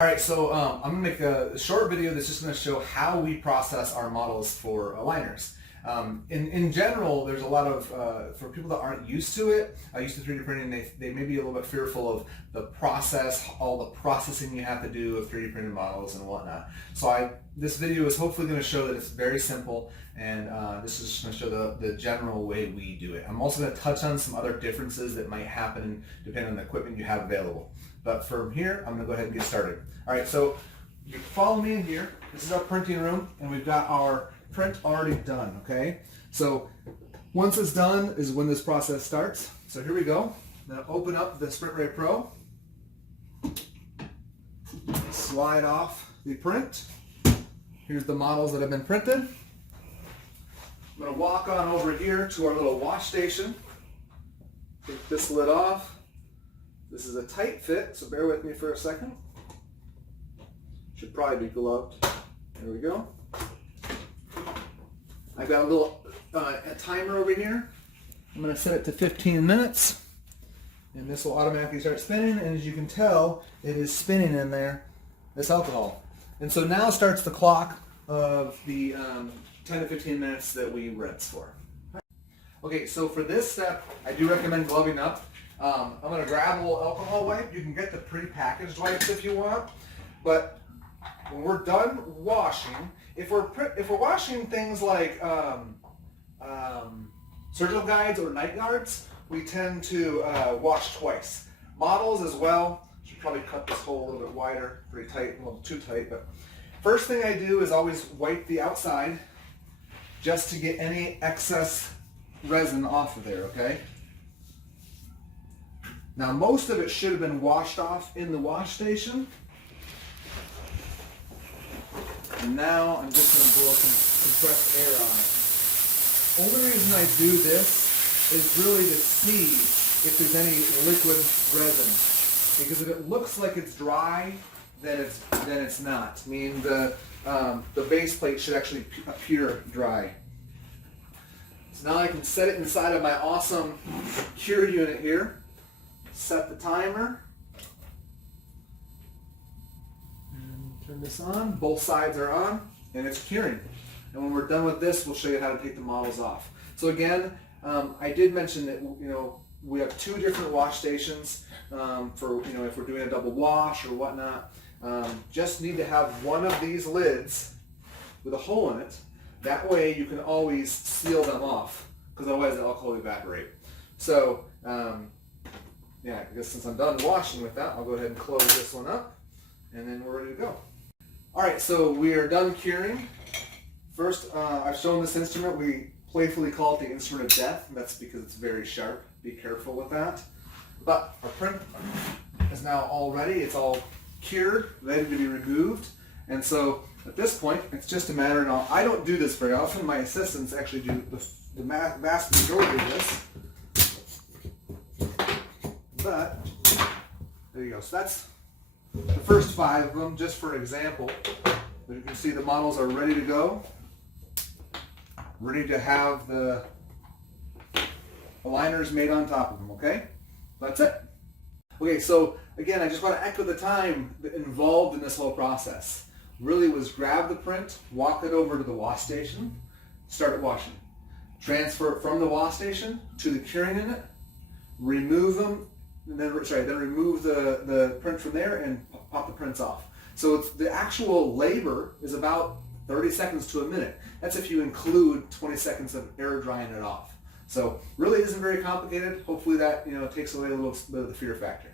Alright, so I'm going to make a short video that's just going to show how we process our models for aligners. In general, there's a lot of, for people that aren't used to it, used to 3D printing, they may be a little bit fearful of the process, all the processing you have to do with 3D printed models and whatnot. So this video is hopefully going to show that it's very simple, and this is just going to show the general way we do it. I'm also going to touch on some other differences that might happen depending on the equipment you have available. But from here, I'm going to go ahead and get started. Alright, so you follow me in here. This is our printing room, and we've got our print already done, okay? So once it's done is when this process starts. So here we go. Now open up the Sprintray Pro. Slide off the print. Here's the models that have been printed. I'm going to walk on over here to our little wash station. Take this lid off. This is a tight fit, so bear with me for a second. Should probably be gloved. There we go. I've got a little a timer over here. I'm going to set it to 15 minutes, and this will automatically start spinning, and as you can tell, it is spinning in there, this alcohol. And so now starts the clock of the 10 to 15 minutes that we rinse for. Okay, so for this step, I do recommend gloving up. I'm going to grab a little alcohol wipe. You can get the pre-packaged wipes if you want, but when we're done washing, if we're washing things like surgical guides or night guards, we tend to wash twice. Models as well. Should probably cut this hole a little bit wider, pretty tight, a little too tight. But first thing I do is always wipe the outside just to get any excess resin off of there. Okay. Now most of it should have been washed off in the wash station. And now I'm just going to blow some compressed air on it. Only reason I do this is really to see if there's any liquid resin. Because if it looks like it's dry, then it's not. Meaning the base plate should actually appear dry. So now I can set it inside of my awesome cure unit here. Set the timer. Turn this on, both sides are on, and it's curing. And when we're done with this, we'll show you how to take the models off. So again, I did mention that we have two different wash stations for if we're doing a double wash or whatnot. Just need to have one of these lids with a hole in it. That way you can always seal them off, because otherwise the alcohol will evaporate. So yeah, I guess since I'm done washing with that, I'll go ahead and close this one up, and then we're ready to go. Alright, so we are done curing. First, I've shown this instrument. We playfully call it the instrument of death, and that's because it's very sharp. Be careful with that. But our print is now all ready. It's all cured, ready to be removed. And so at this point, it's just a matter of, I don't do this very often. My assistants actually do the vast majority of this. But there you go. So that's the first 5 of them, just for example. You can see the models are ready to go. Ready to have the aligners made on top of them, okay? That's it. Okay, so again, I just want to echo the time involved in this whole process. Really was grab the print, walk it over to the wash station, start it washing. Transfer it from the wash station to the curing unit, remove them, and then remove the print from there and pop the prints off. So the actual labor is about 30 seconds to a minute. That's if you include 20 seconds of air drying it off. So really isn't very complicated. Hopefully that takes away a little bit of the fear factor.